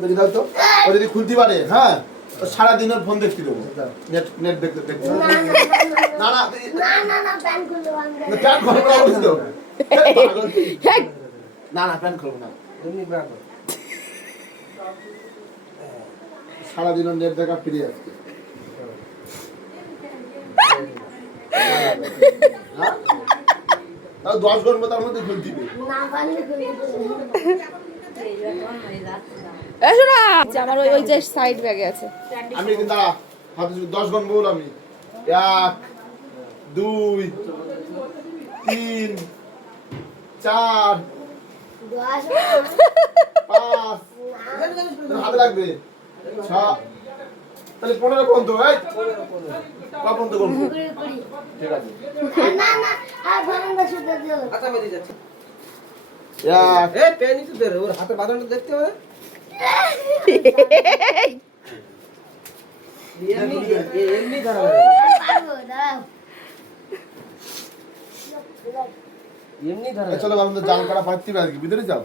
বেরিয়ে দাও তো, ও যদি খুলতে পারে, হ্যাঁ সারাদিনের ফোন দেখতে দেবো, নেট দেখতে দেখতে। না না প্যান্ট খুলবো না, না প্যান্ট খুলবো না, সারাদিনের নেট দেখা ফিরে আসছে। তাও 10 ঘন্টা তার মধ্যে খুলতে দিবে। আমার ওই যে সাইড ব্যাগে আছে। আমি কিন্তু দাঁড়া, হাতে 10 ঘন্টা বল। আমি 1 2 3 4 5 হাতে লাগবে 6, তাহলে 15 পর্যন্ত। এই 15 পর্যন্ত করব, ঠিক আছে? না না আর বারান্দা শুতে দিও। আচ্ছা বেরিয়ে যাচ্ছে। এক পেনি তো ধরে ওর হাতে বাঁধানো দেখতে হবে। এমনি ধরা পারবো দাও। এমনি ধরা চলো বাবু, জাল করা পাচ্ছি না, ভিতরে যাও।